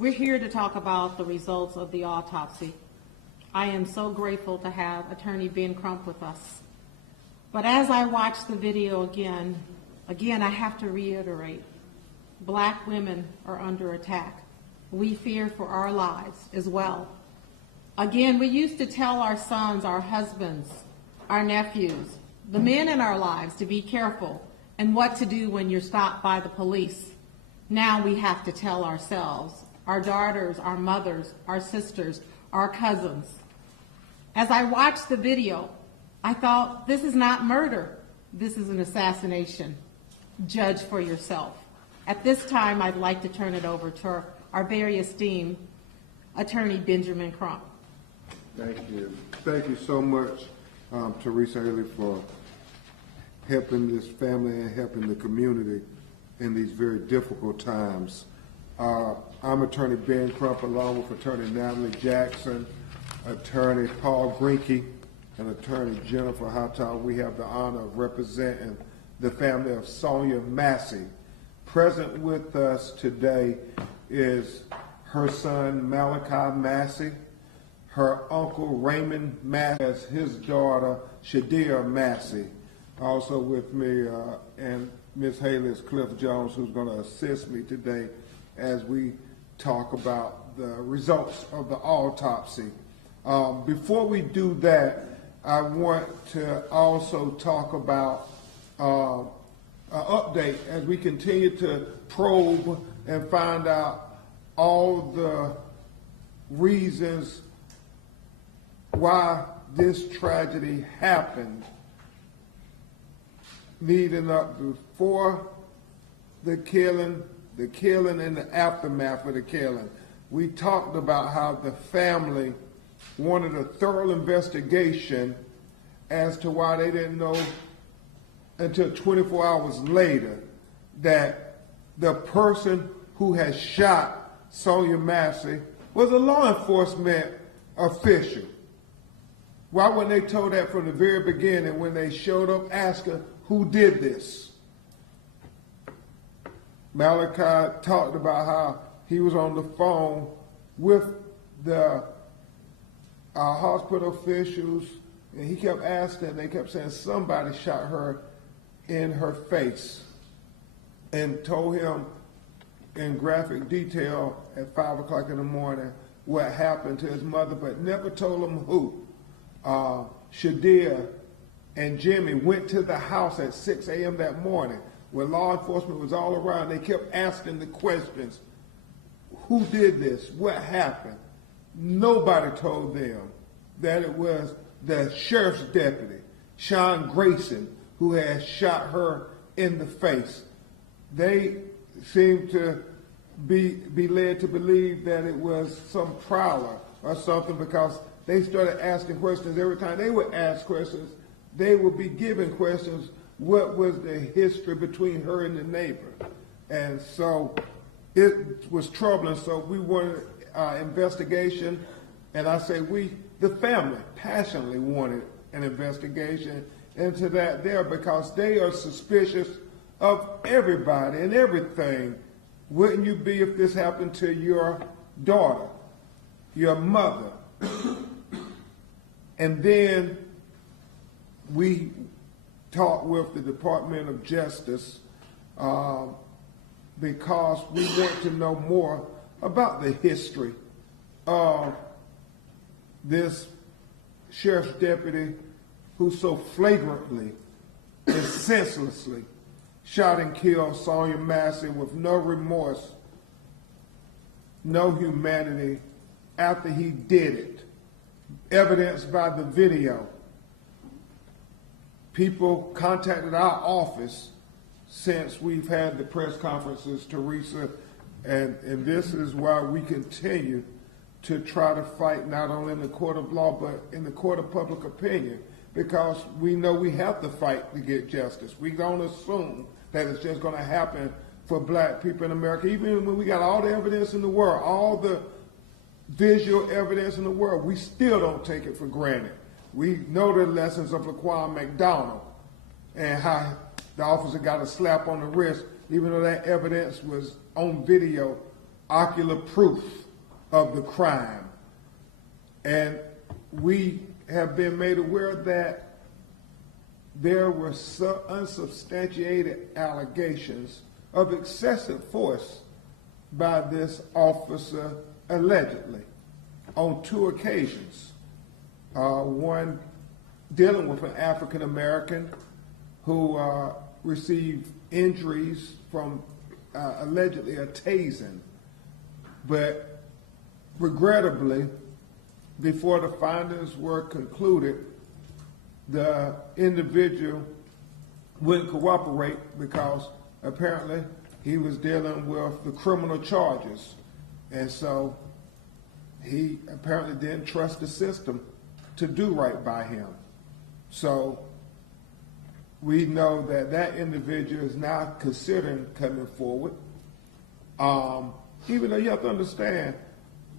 We're here to talk about the results of the autopsy. I am so grateful to have Attorney Ben Crump with us. But as I watch the video again, I have to reiterate, Black women are under attack. We fear for our lives as well. Again, we used to tell our sons, our husbands, our nephews, the men in our lives to be careful and what to do when you're stopped by the police. Now we have to tell ourselves, our daughters, our mothers, our sisters, our cousins. As I watched the video, I thought, this is not murder. This is an assassination. Judge for yourself. At this time, I'd like to turn it over to our very esteemed Attorney Benjamin Crump. Thank you. Thank you so much, Teresa Haley, for helping this family and helping the community in these very difficult times. I'm Attorney Ben Crump, along with Attorney Natalie Jackson, Attorney Paul Greinke, and Attorney Jennifer Houghton. We have the honor of representing the family of Sonya Massey. Present with us today is her son Malachi Massey, her uncle Raymond Massey, his daughter Shadia Massey. Also with me and Ms. Haley is Cliff Jones, who's going to assist me today as we talk about the results of the autopsy. Before we do that, I want to also talk about an update as we continue to probe and find out all the reasons why this tragedy happened, leading up before the killing and the aftermath of the killing. We talked about how the family wanted a thorough investigation as to why they didn't know until 24 hours later that the person who had shot Sonya Massey was a law enforcement official. Why weren't they told that from the very beginning when they showed up asking who did this? Malachi talked about how he was on the phone with the hospital officials, and he kept asking, they kept saying somebody shot her in her face, and told him in graphic detail at 5 o'clock in the morning what happened to his mother, but never told him who. Shadia and Jimmy went to the house at 6 a.m. that morning where law enforcement was all around. They kept asking the questions, who did this? What happened? Nobody told them that it was the sheriff's deputy, Sean Grayson, who had shot her in the face. They seemed to be led to believe that it was some prowler or something, because they started asking questions. Every time they would ask questions, they would be given questions. What was the history between her and the neighbor? And so it was troubling. So we wanted investigation, and I say we, the family, passionately wanted an investigation into that there, because they are suspicious of everybody and everything. Wouldn't you be if this happened to your daughter, your mother? And then we talked with the Department of Justice because we want to know more about the history of this sheriff's deputy who so flagrantly and senselessly shot and killed Sonya Massey with no remorse, no humanity after he did it, evidenced by the video. People contacted our office since we've had the press conferences, Teresa, and this is why we continue to try to fight not only in the court of law but in the court of public opinion, because we know we have to fight to get justice. We don't assume that it's just going to happen for black people in America, even when we got all the evidence in the world, all the visual evidence in the world, we still don't take it for granted. We know the lessons of Laquan McDonald and how the officer got a slap on the wrist, even though that evidence was on video ocular proof of the crime. And we have been made aware that there were unsubstantiated allegations of excessive force by this officer allegedly on 2 occasions. One dealing with an African American who received injuries from allegedly a tasing, but regrettably, before the findings were concluded, the individual wouldn't cooperate because apparently he was dealing with the criminal charges. And so he apparently didn't trust the system to do right by him. So we know that that individual is now considering coming forward. Even though you have to understand,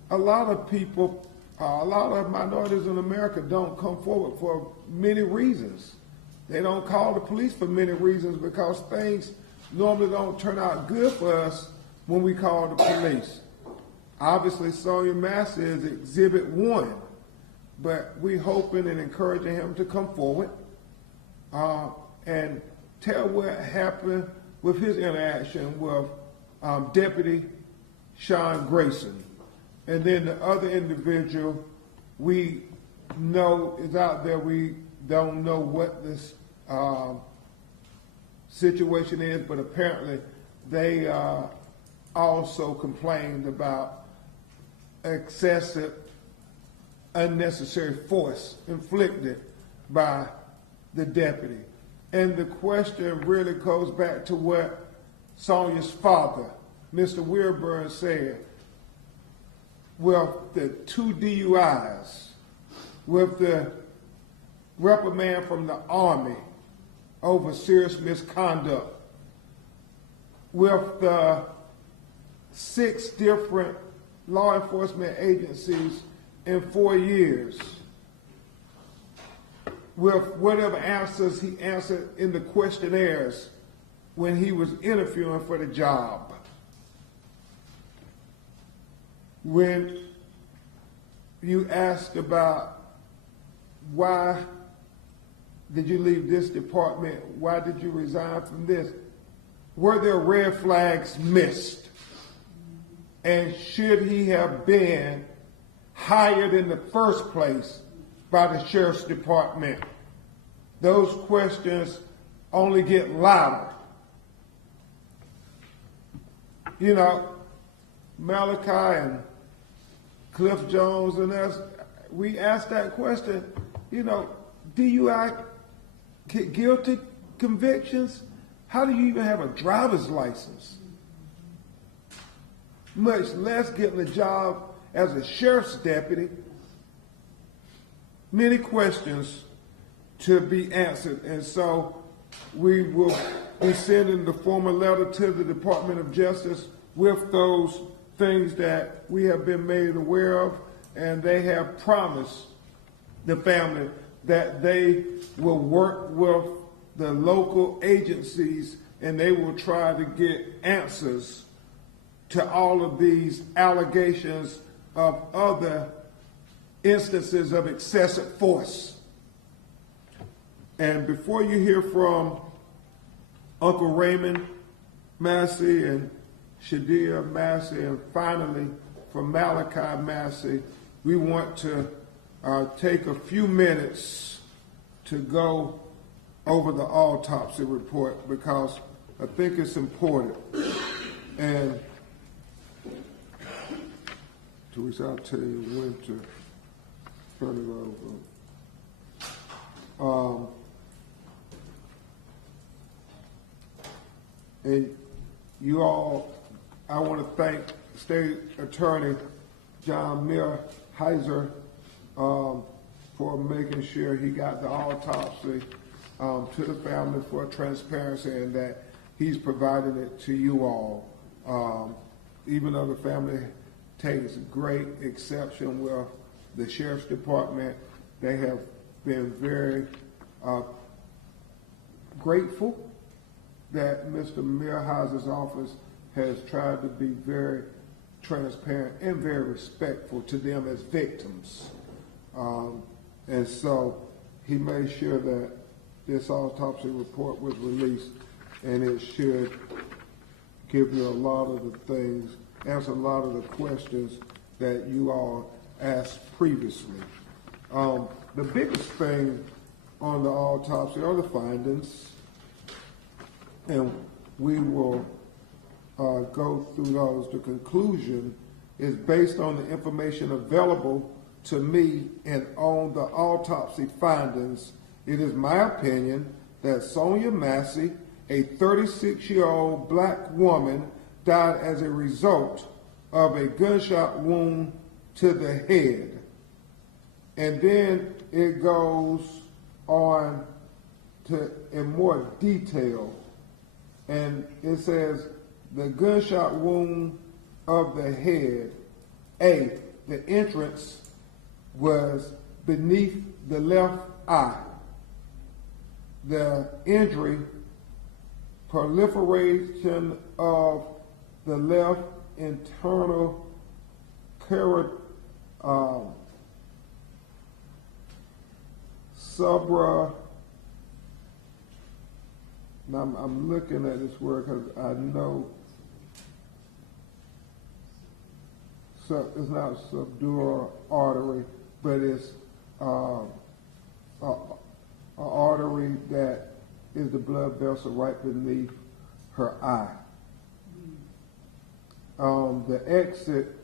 a lot of people, a lot of minorities in America don't come forward for many reasons. They don't call the police for many reasons because things normally don't turn out good for us when we call the police. Obviously, Sonya Massey is exhibit 1, but we're hoping and encouraging him to come forward and tell what happened with his interaction with Deputy Sean Grayson. And then the other individual we know is out there. We don't know what this situation is, but apparently they also complained about excessive, unnecessary force inflicted by the deputy. And the question really goes back to what Sonya's father, Mr. Wilburn, said. With the 2 DUIs, with the reprimand from the Army over serious misconduct, with the 6 different law enforcement agencies in 4 years, with whatever answers he answered in the questionnaires when he was interviewing for the job. When you asked about why did you leave this department, why did you resign from this, were there red flags missed? And should he have been hired in the first place by the sheriff's department? Those questions only get louder. You know, Malachi and Cliff Jones and us, we asked that question, you know, DUI guilty convictions? How do you even have a driver's license? Much less getting a job as a sheriff's deputy. Many questions to be answered, and so we will be sending the formal letter to the Department of Justice with those things that we have been made aware of, and they have promised the family that they will work with the local agencies and they will try to get answers to all of these allegations of other instances of excessive force. And before you hear from Uncle Raymond Massey and Shadia Massey, and finally from Malachi Massey, we want to take a few minutes to go over the autopsy report because I think it's important. And Teresa, I'll tell you when to turn it over. And you all, I want to thank State Attorney John Millhiser for making sure he got the autopsy to the family for transparency and that he's provided it to you all. Even though the family takes great exception with the Sheriff's Department, they have been very grateful that Mr. Millhiser's office has tried to be very transparent and very respectful to them as victims. And so he made sure that this autopsy report was released, and it should give you a lot of the things, answer a lot of the questions that you all asked previously. The biggest thing on the autopsy are the findings, and we will go through those. The conclusion is based on the information available to me and on the autopsy findings. It is my opinion that Sonya Massey, a 36-year-old black woman, died as a result of a gunshot wound to the head. And then it goes on to in more detail, and it says the gunshot wound of the head, the entrance was beneath the left eye. The injury, proliferation of the left internal I'm looking at this word because I know it's not subdural artery, but it's an artery that is the blood vessel right beneath her eye. The exit,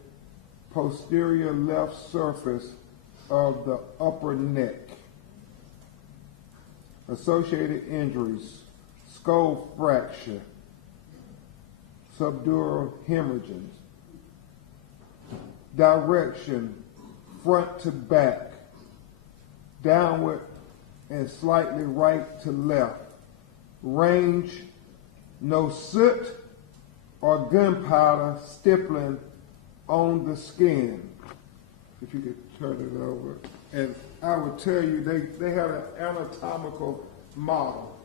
posterior left surface of the upper neck. Associated injuries, skull fracture, subdural hemorrhages. Direction, front to back, downward and slightly right to left. Range, no soot or gunpowder stippling on the skin. If you could turn it over. And I would tell you, they have an anatomical model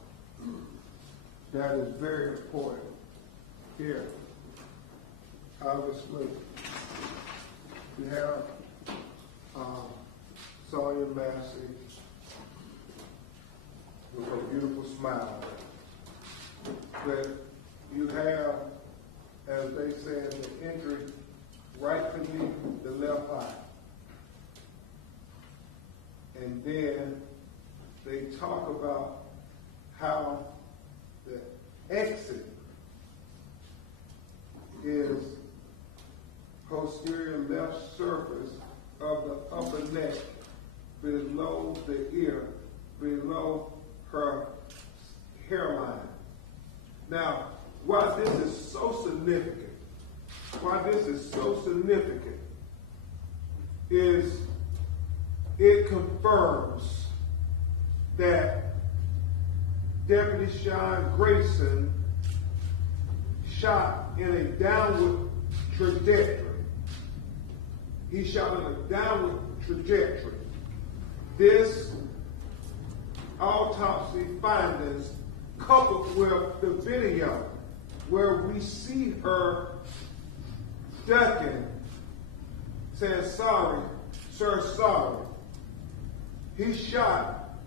that is very important. Here, obviously, you have Sonya Massey with her beautiful smile. But you have, as they said, the injury right beneath the left eye. And then they talk about how the exit is posterior left surface of the upper neck, below the ear, below her hairline. Now, why this is so significant, is it confirms that Deputy Sean Grayson shot in a downward trajectory. He shot in a downward trajectory. This autopsy findings, coupled with the video where we see her ducking, saying, "Sorry, sir, sorry." He shot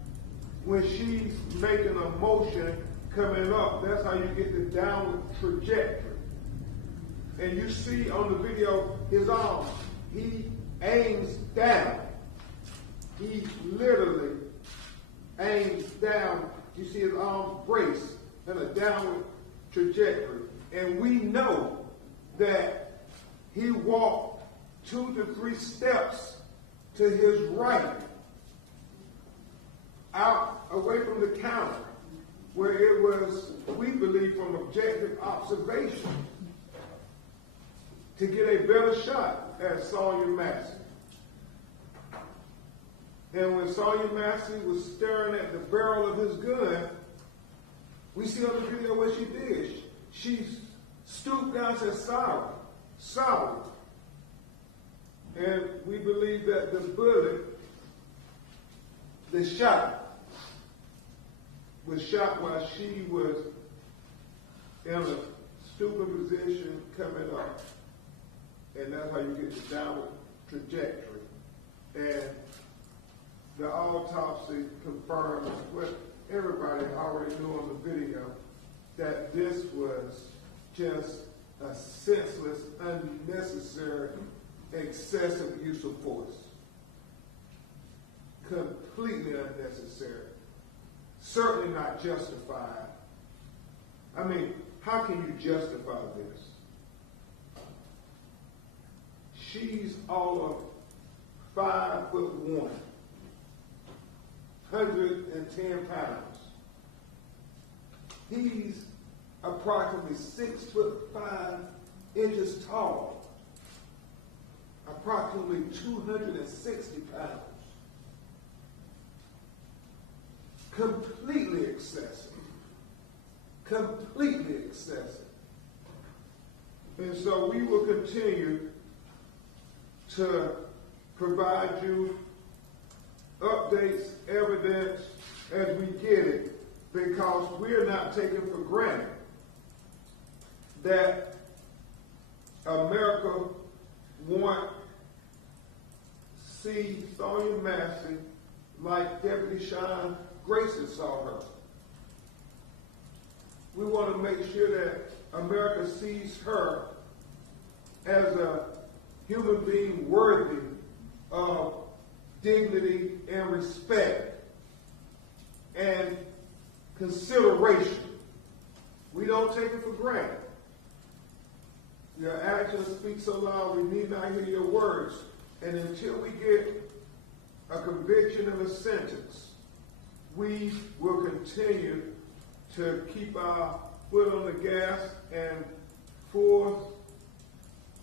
when she's making a motion coming up. That's how you get the downward trajectory. And you see on the video his arm. He aims down. He literally aims down. You see his arms brace in a downward trajectory. And we know that he walked 2 to 3 steps to his right, out away from the counter, where it was, we believe, from objective observation, to get a better shot at Sonya Massey. And when Sonya Massey was staring at the barrel of his gun, we see on the video what she did. She stooped down and said, "Sorry, sorry." And we believe that the bullet, the shot, was shot while she was in a stooping position coming up. and that's how you get the downward trajectory. And the autopsy confirms what everybody already knew on the video, that this was just a senseless, unnecessary, excessive use of force. Completely unnecessary. Certainly not justified. I mean, how can you justify this? She's all of 5'1", 110 pounds. He's approximately 6'5" tall, approximately 260 pounds. Completely excessive. Completely excessive. And so we will continue to provide you updates, evidence as we get it, because we're not taking for granted that America won't see Sonya Massey like Deputy Sean Grayson saw her. We want to make sure that America sees her as a human being worthy of dignity and respect and consideration. We don't take it for granted. Your actions speak so loud we need not hear your words. And until we get a conviction and a sentence, we will continue to keep our foot on the gas and full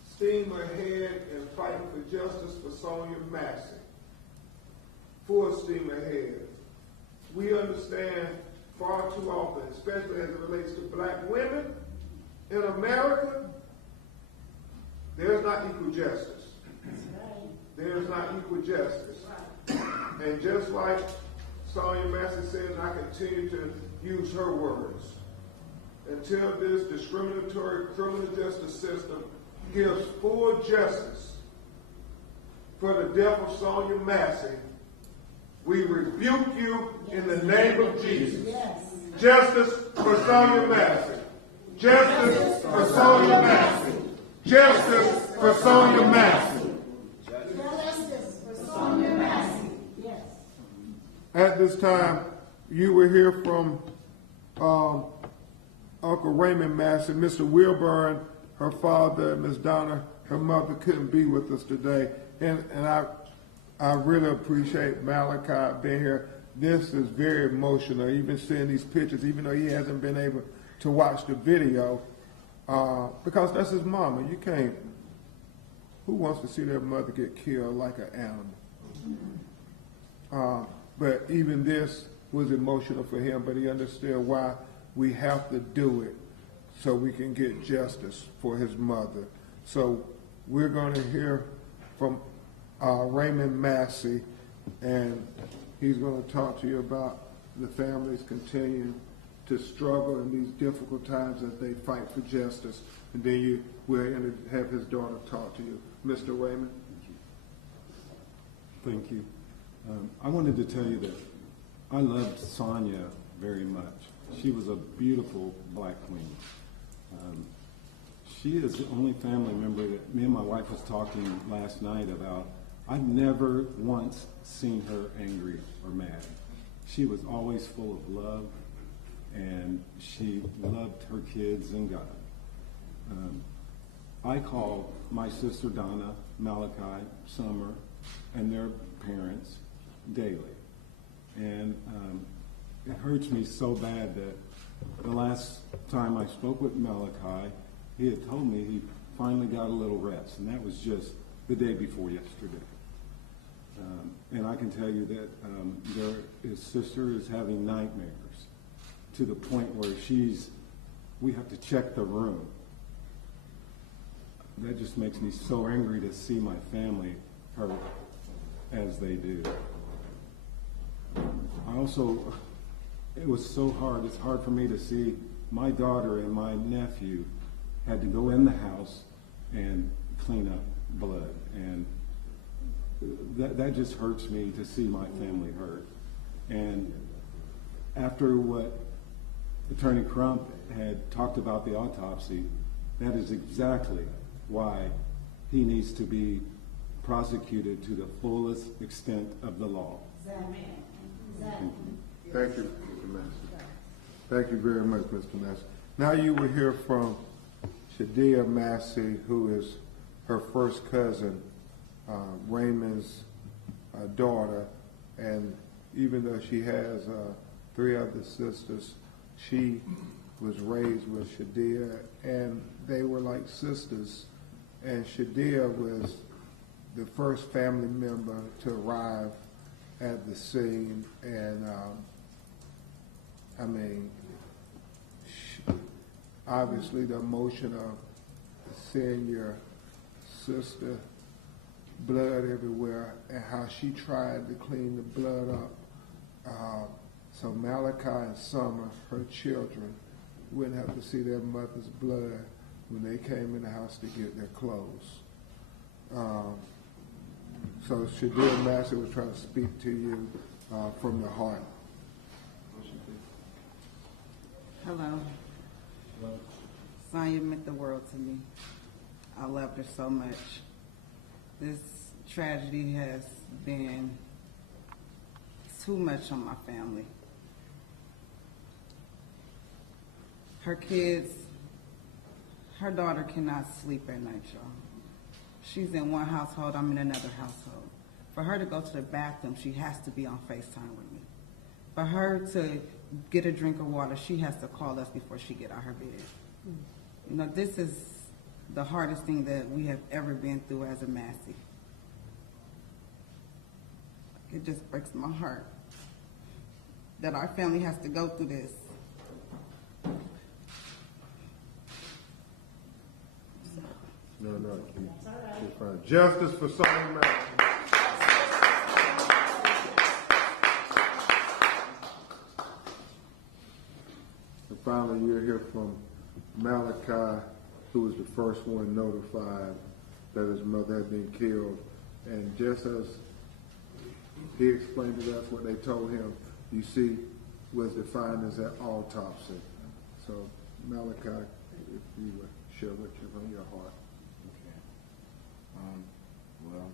steam ahead and fighting for justice for Sonya Massey. Full steam ahead. We understand far too often, especially as it relates to black women in America, there's not equal justice. There's not equal justice. And just like Sonya Massey said, and I continue to use her words, until this discriminatory criminal justice system gives full justice for the death of Sonya Massey, we rebuke you in the name of Jesus. Yes. Justice for Sonya Massey. Justice for Sonya Massey. Justice for Sonya Massey. Justice for Sonya Massey. Yes. At this time, you will hear from Uncle Raymond Massey, Mr. Wilburn, her father, and Miss Donna, her mother, couldn't be with us today. And I really appreciate Malachi being here. This is very emotional, even seeing these pictures, even though he hasn't been able to watch the video, because that's his mama. You can't, who wants to see their mother get killed like an animal? But even this was emotional for him, but he understood why we have to do it so we can get justice for his mother. So we're going to hear from Raymond Massey, and he's going to talk to you about the families continuing to struggle in these difficult times as they fight for justice. And then you will have his daughter talk to you. Mr. Raymond. Thank you. I wanted to tell you that I loved Sonya very much. She was a beautiful black queen. She is the only family member that me and my wife was talking last night about. I've never once seen her angry or mad. She was always full of love, and she loved her kids and God. I call my sister Donna, Malachi, Summer, and their parents daily. And it hurts me so bad that the last time I spoke with Malachi, he had told me he finally got a little rest, and that was just the day before yesterday. And I can tell you that his sister is having nightmares to the point where we have to check the room. That just makes me so angry to see my family hurt as they do. It was so hard. It's hard for me to see my daughter and my nephew had to go in the house and clean up blood. And that just hurts me to see my family hurt. And after what Attorney Crump had talked about the autopsy, that is exactly why he needs to be prosecuted to the fullest extent of the law. Exactly. Exactly. Thank you, Mr. Massey. Thank you very much, Mr. Massey. Now you will hear from Sonya Massey, who is her first cousin, Raymond's daughter, and even though she has 3 other sisters, she was raised with Sonya, and they were like sisters. And Sonya was the first family member to arrive at the scene, and I mean, obviously the emotion of seeing your sister, blood everywhere, and how she tried to clean the blood up. So Malachi and Summer, her children, wouldn't have to see their mother's blood when they came in the house to get their clothes. So Sonya Massey was trying to speak to you from the heart. Hello. Sonya meant the world to me. I loved her so much. This tragedy has been too much on my family. Her kids, her daughter cannot sleep at night, y'all. She's in one household, I'm in another household. For her to go to the bathroom, she has to be on FaceTime with me. For her to get a drink of water, she has to call us before she get out of her bed. You know, this is the hardest thing that we have ever been through as a Massey. It just breaks my heart that our family has to go through this. No, keep fine. Justice for Sonya Massey. And finally, you'll hear from Malachi, who was the first one notified that his mother had been killed. And just as he explained to us what they told him, you see, was defined as an autopsy. So, Malachi, if you would share what you on your heart. Well,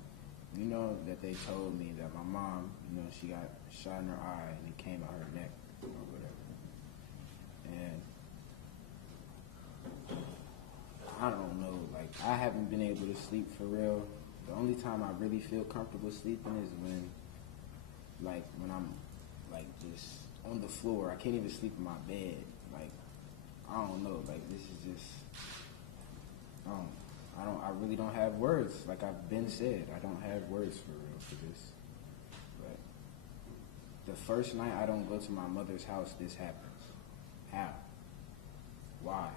you know that they told me that my mom, you know, she got shot in her eye and it came out her neck or whatever. And I don't know, like, I haven't been able to sleep for real. The only time I really feel comfortable sleeping is when I'm, like, just on the floor. I can't even sleep in my bed. Like, I don't know, like, this is just, I really don't have words. Like I've been said, I don't have words for real for this. But the first night I don't go to my mother's house, this happens. How? Why?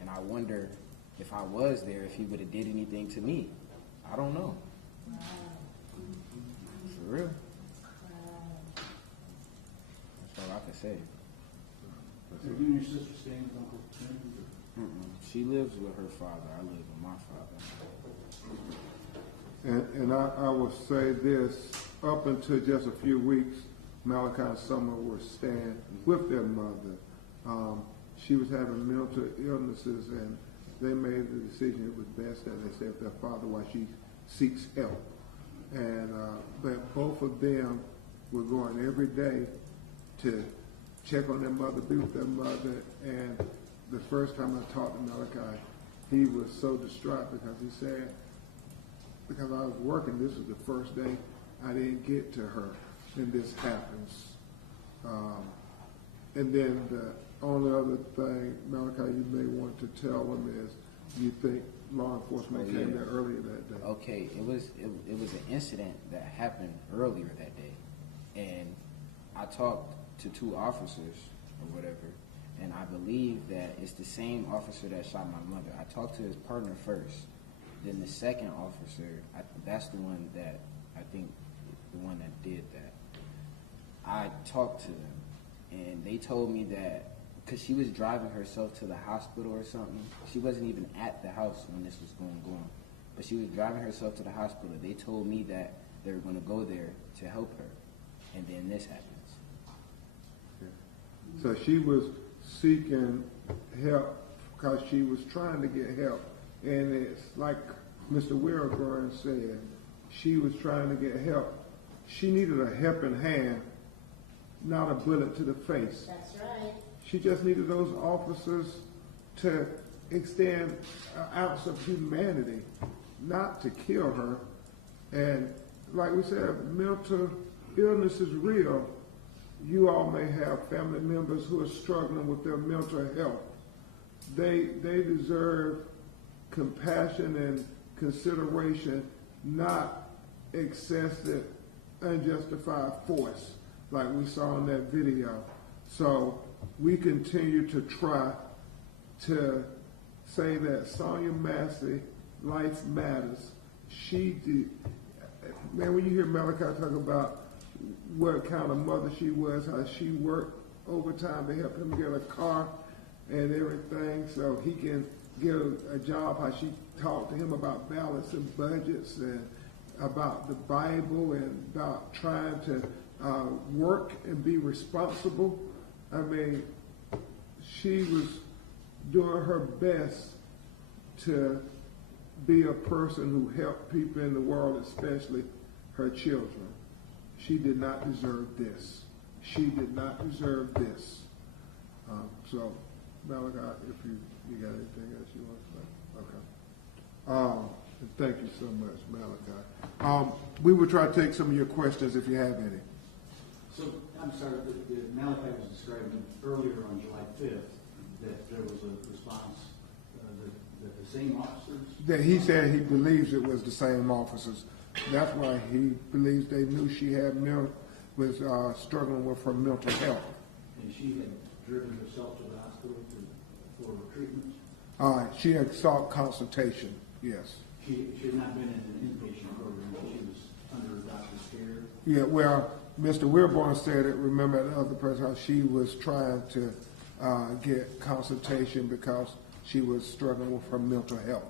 And I wonder if I was there, if he would have did anything to me. I don't know. For real. That's all I can say. You and your sister staying with Uncle Tim? She lives with her father. I live with my father. And I will say this, up until just a few weeks, Malachi and Summer were staying with their mother. She was having mental illnesses, and they made the decision it was best that they stay with their father while she seeks help. And but both of them were going every day to check on their mother, be with their mother. And the first time I talked to Malachi, he was so distraught because he said, because I was working, this was the first day I didn't get to her, and this happens. And then the only other thing, Malachi, you may want to tell them is you think law enforcement came there earlier that day. Okay, it was an incident that happened earlier that day, and I talked to 2 officers or whatever, and I believe that it's the same officer that shot my mother. I talked to his partner first, then the second officer, that's the one that I think the one that did that. I talked to them, and they told me that because she was driving herself to the hospital or something, she wasn't even at the house when this was going on. but she was driving herself to the hospital. They told me that they were going to go there to help her, and then this happens. So she was seeking help because she was trying to get help. And it's like Mr. Wilburn said, she was trying to get help. She needed a helping hand, not a bullet to the face. That's right. She just needed those officers to extend an ounce of humanity, not to kill her. And like we said, mental illness is real. You all may have family members who are struggling with their mental health. They deserve compassion and consideration, not excessive, unjustified force like we saw in that video. So we continue to try to say that Sonya Massey, life matters. She did, man, when you hear Malachi talk about what kind of mother she was, how she worked overtime to help him get a car and everything so he can get a job, how she talked to him about balancing budgets and about the Bible and about trying to work and be responsible. I mean, she was doing her best to be a person who helped people in the world, especially her children. She did not deserve this. She did not deserve this. So, Malachi, if you got anything else you want to say? Okay. Thank you so much, Malachi. We will try to take some of your questions if you have any. So, I'm sorry, Malachi was describing earlier on July 5th that there was a response that the same officers. That he said he believes it was the same officers. That's why he believes they knew she had was struggling with her mental health. And she had driven herself to the hospital for treatment. She had sought consultation, yes. She had not been in an inpatient program. She was under a doctor's care. Yeah, well, Mr. Wilborn said it, remember the other person, how she was trying to get consultation because she was struggling with her mental health.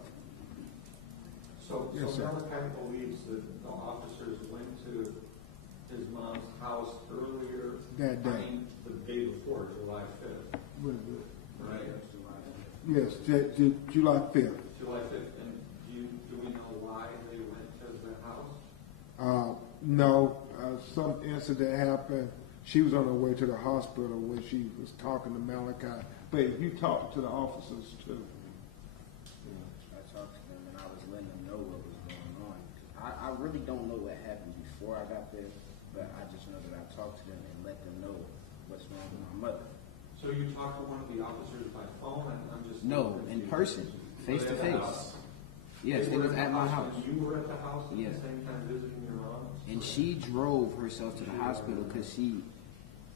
So Yes, sir. Malachi believes that the officers went to his mom's house earlier. That day. I mean, the day before, July 5th, right? Yes, July 5th. July 5th, and do we know why they went to the house? No, some incident happened. She was on her way to the hospital when she was talking to Malachi. But you talked to the officers too. I talked to them and I was letting them know what was going on. I really don't know what happened before I got there, but I just know that I talked to them and let them know what's wrong with my mother. So you talked to one of the officers by phone? I'm just No, in person, face to face. Yes, they were was at at the my house. and you were at the house at Yeah. the same time visiting your mom? And she drove herself to the hospital because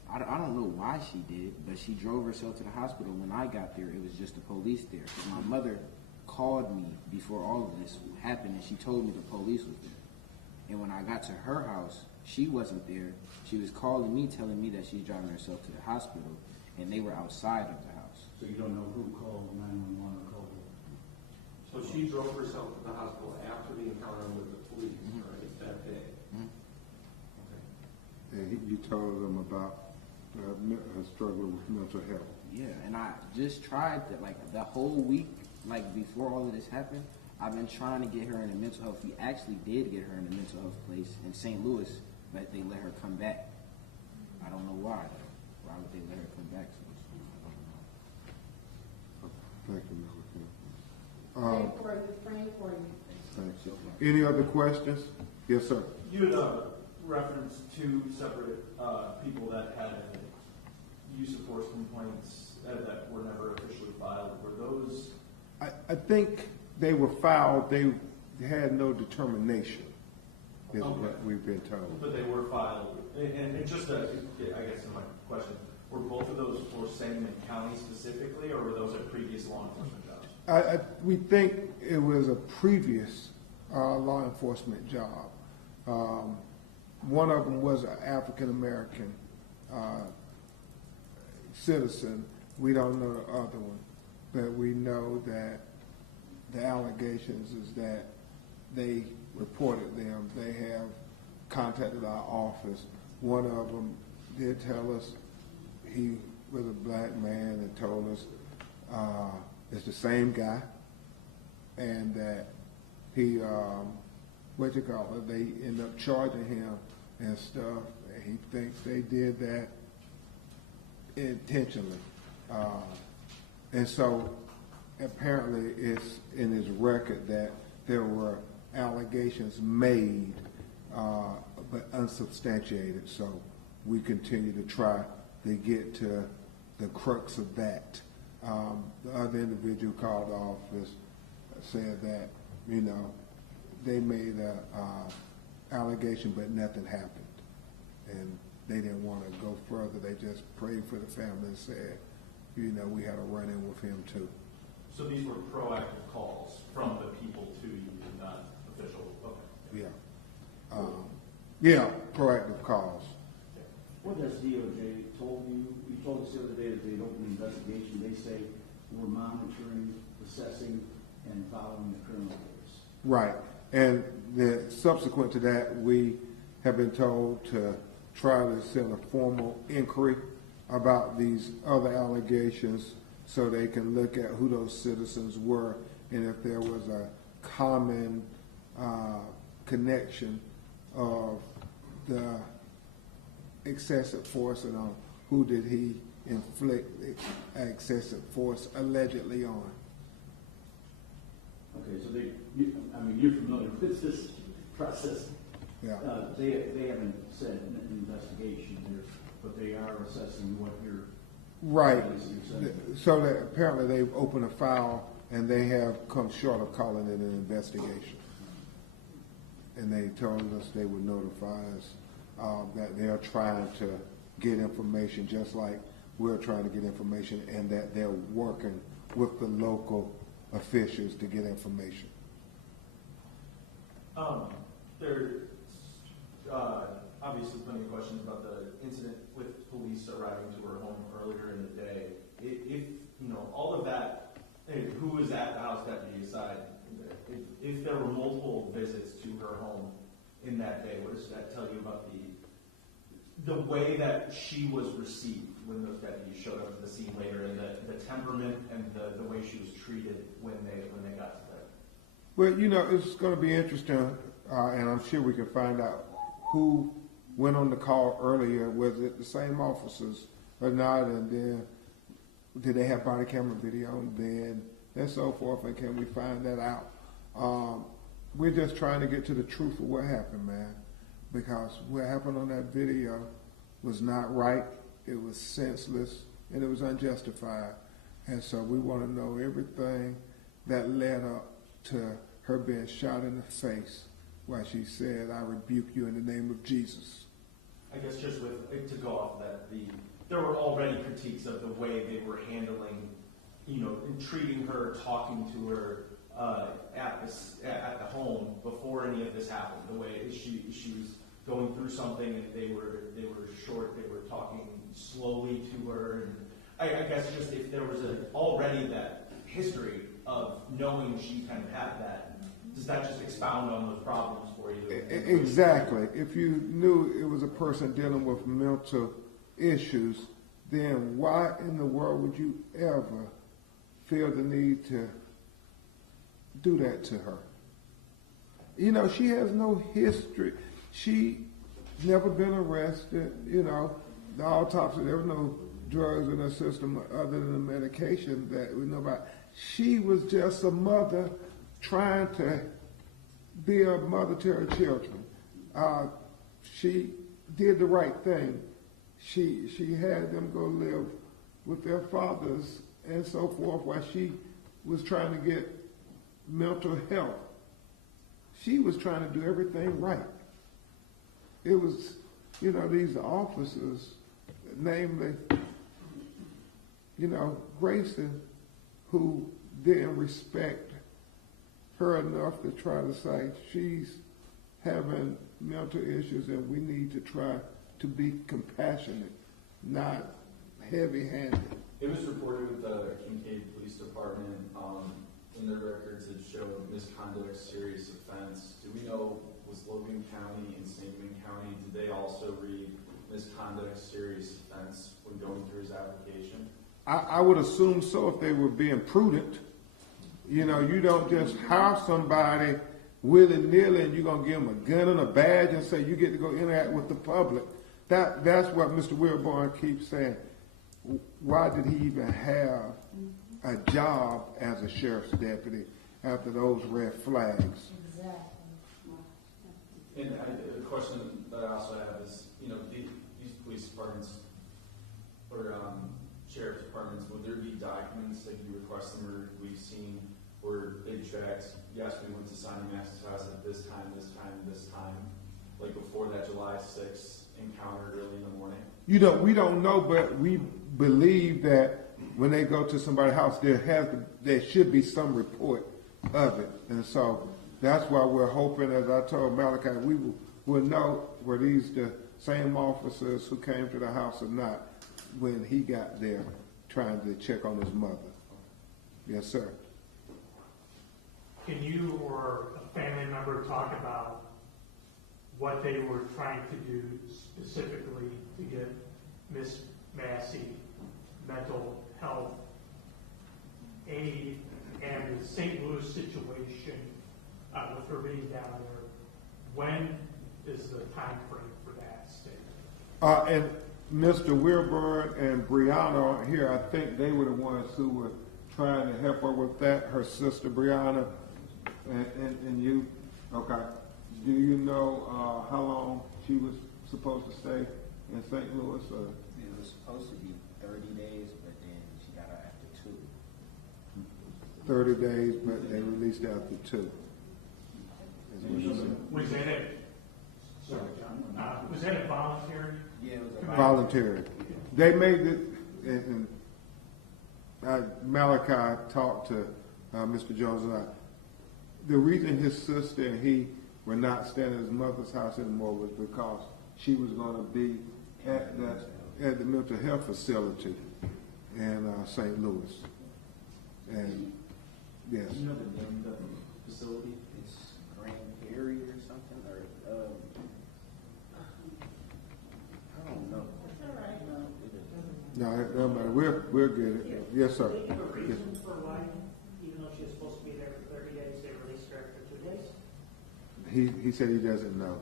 I don't know why she did, but she drove herself to the hospital. When I got there, it was just the police there. 'Cause my mother called me before all of this happened, and she told me the police was there. And when I got to her house, she wasn't there. She was calling me, telling me that she's driving herself to the hospital, and they were outside of the house. So you don't know who called 911 or called So she drove herself to the hospital after the encounter with the police, right, that day? Okay. And you told them about her struggle with mental health. Yeah, and I just tried to, like, the whole week, like, before all of this happened, I've been trying to get her in a mental health. We actually did get her in a mental health place in St. Louis, but they let her come back. I don't know why, though. Why would they let her come back so soon? I don't know. Thank you, Malachi. Pray for you, praying for you. Thank you. Any other questions? Yes, sir. You had referenced two separate people that had use of force complaints that were never officially filed. Were those? I think they were filed. They had no determination, is Okay. what we've been told. But they were filed. And just, I guess, in my question, were both of those for Sangamon County specifically, or were those at previous law enforcement jobs? We think it was a previous law enforcement job. One of them was an African-American citizen. We don't know the other one, but we know that the allegations is that they reported them. They have contacted our office. One of them did tell us he was a black man and told us it's the same guy, and that he, they end up charging him and stuff. And he thinks they did that intentionally. And so apparently it's in his record that there were allegations made, but unsubstantiated. So we continue to try to get to the crux of that. The other individual called the office said that, they made a allegation, but nothing happened. And they didn't want to go further. They just prayed for the family and said, we had a run-in with him too. So these were proactive calls from the people to you, not official? Okay. Yeah, proactive calls. What has DOJ told you? You told us the other day that they'd opened an investigation. They say we're monitoring, assessing, and following the criminal case. Right. And subsequent to that, we have been told to try to send a formal inquiry about these other allegations so they can look at who those citizens were and if there was a common connection of the excessive force and on who did he inflict excessive force allegedly on. Okay, so you're familiar with this process. Yeah. They haven't said an investigation here, but they are assessing what you're Right. you're saying. So that apparently they've opened a file and they have come short of calling it an investigation. And they told us they would notify us that they're trying to get information just like we're trying to get information, and that they're working with the local officials to get information. There's obviously plenty of questions about the incident with police arriving to her home earlier in the day. If all of that, who was at the house deputy side, if there were multiple visits to her home in that day, what does that tell you about the way that she was received when those deputies showed up at the scene later, and the temperament and the way she was treated when they got to that? Well, it's going to be interesting, and I'm sure we can find out who went on the call earlier. Was it the same officers or not? And then did they have body camera video then, and so forth? And can we find that out? We're just trying to get to the truth of what happened, man, because what happened on that video was not right. It was senseless and it was unjustified. And so we want to know everything that led up to her being shot in the face while she said, "I rebuke you in the name of Jesus." I guess just to go off that, there were already critiques of the way they were handling, treating her, talking to her at the home before any of this happened. The way she was going through something, and they were short, they were talking slowly to her, and I guess just if there was already that history of knowing she kind of had that, does that just expound on those problems for you? Exactly. If you knew it was a person dealing with mental issues, then why in the world would you ever feel the need to do that to her? She has no history. She never been arrested. The autopsy, there was no drugs in her system other than the medication that we know about. She was just a mother trying to be a mother to her children. She did the right thing. She had them go live with their fathers and so forth while she was trying to get mental health. She was trying to do everything right. It was, these officers, namely, Grayson, who didn't respect her enough to try to say she's having mental issues and we need to try to be compassionate, not heavy-handed. It was reported with the Kincaid Police Department in their records that show misconduct, serious offense. Do we know, was Logan County and St. Wayne County, did they also read misconduct, serious offense when going through his application? I would assume so if they were being prudent. You know, you don't just hire somebody willy-nilly and you're going to give them a gun and a badge and say you get to go interact with the public. That's what Mr. Wilborn keeps saying. Why did he even have a job as a sheriff's deputy after those red flags? And the question that I also have is, you know, these police departments or sheriff's departments, would there be documents that you request them, or we've seen where they tracked, yes, we went to Sonya Massey's house at this time, like before that July 6th encounter early in the morning? You know, we don't know, but we believe that when they go to somebody's house, there should be some report of it. And so that's why we're hoping, as I told Malachi, we will know were these the same officers who came to the house or not when he got there trying to check on his mother. Yes, sir. Can you or a family member talk about what they were trying to do specifically to get Miss Massey mental health aid, and the St. Louis situation with her being down there? When is the time frame for that state? And Mr. Wilburn and Brianna are here. I think they were the ones who were trying to help her with that, her sister Brianna and you. Okay. Do you know how long she was supposed to stay in St. Louis? It was supposed to be 30 days, but then she got out after 2. 30 days, but they released after 2. Was that it? Sorry, John. Was that a voluntary? Yeah, it was Voluntary. They made it, and Malachi talked to Mr. Jones and I. The reason his sister and he were not staying at his mother's house anymore was because she was going to be at the mental health facility in St. Louis. And yes. Do you know the name of the facility? It's Grand Prairie or something, or I don't know. No, it don't matter. We'll get it. Yes, sir. Do they have a Yes. reason for why, even though she was supposed to be there for 30 days, they released her after 2 days? He said he doesn't know.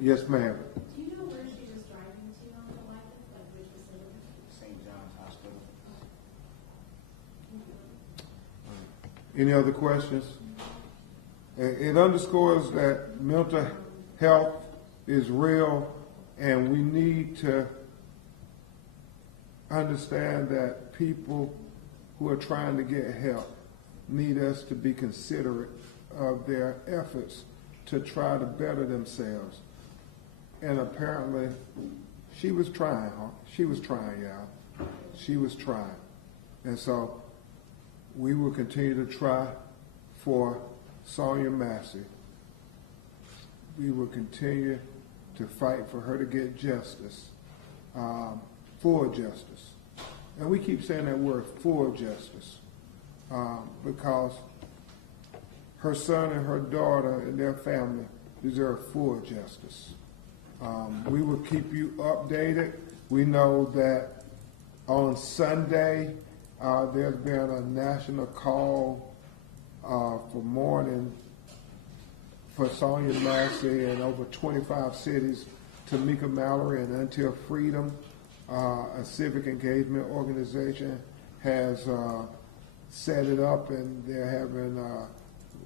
Yes, ma'am. Do you know where she was driving to on the 11th, like which facility? St. John's Hospital. Any other questions? It underscores that mental health is real, and we need to understand that people who are trying to get help need us to be considerate of their efforts to try to better themselves. And apparently, she was trying, huh? She was trying, y'all. She was trying. And so, we will continue to try for Sonya Massey. We will continue to fight for her to get justice, full justice. And we keep saying that word, full justice, because her son and her daughter and their family deserve full justice. We will keep you updated. We know that on Sunday, there's been a national call for mourning for Sonya Massey in over 25 cities. Tamika Mallory and Until Freedom, a civic engagement organization, has set it up, and they're having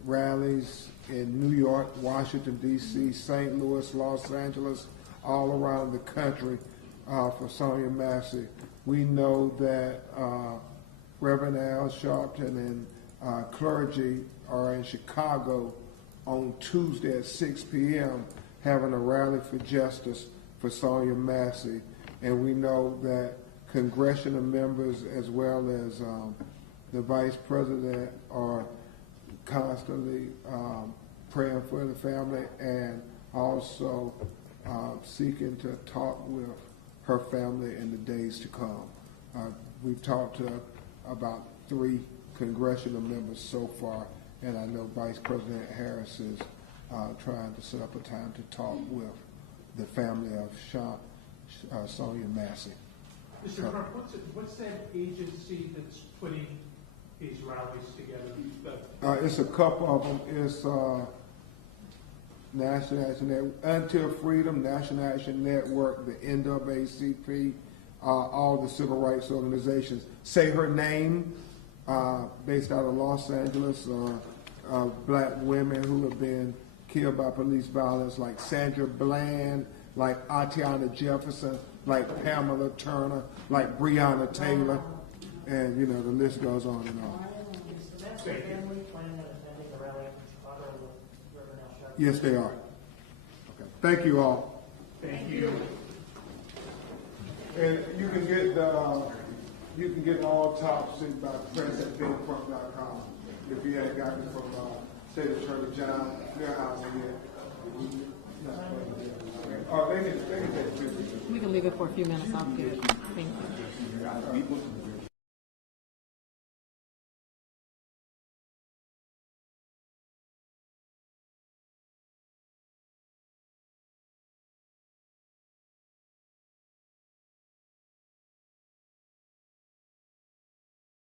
rallies in New York, Washington, D.C., St. Louis, Los Angeles, all around the country for Sonya Massey. We know that Reverend Al Sharpton and clergy are in Chicago on Tuesday at 6 p.m. having a rally for justice for Sonya Massey. And we know that congressional members as well as the vice president are constantly praying for the family and also seeking to talk with her family in the days to come. We've talked to about 3 congressional members so far, and I know Vice President Harris is trying to set up a time to talk with the family of Sonya Massey. Mr. Crump, what's that agency that's putting these rallies together? It's a couple of them. It's National Action Network, Until Freedom, National Action Network, the NAACP, all the civil rights organizations. Say Her Name, based out of Los Angeles, black women who have been killed by police violence, like Sandra Bland, like Atiana Jefferson, like Pamela Turner, like Breonna Taylor, and you know the list goes on and on. Is the Massey family planning on attending the rally in Chicago with Riverdale Sheriff? Yes, they are. Okay. Thank you all. Thank you. And you can get Autopsy by press at bencrump.com. If you hadn't gotten it from State Attorney John Clearhouse yet. Oh, they can take a picture. We can leave it for a few minutes. I'll give it. Thank you.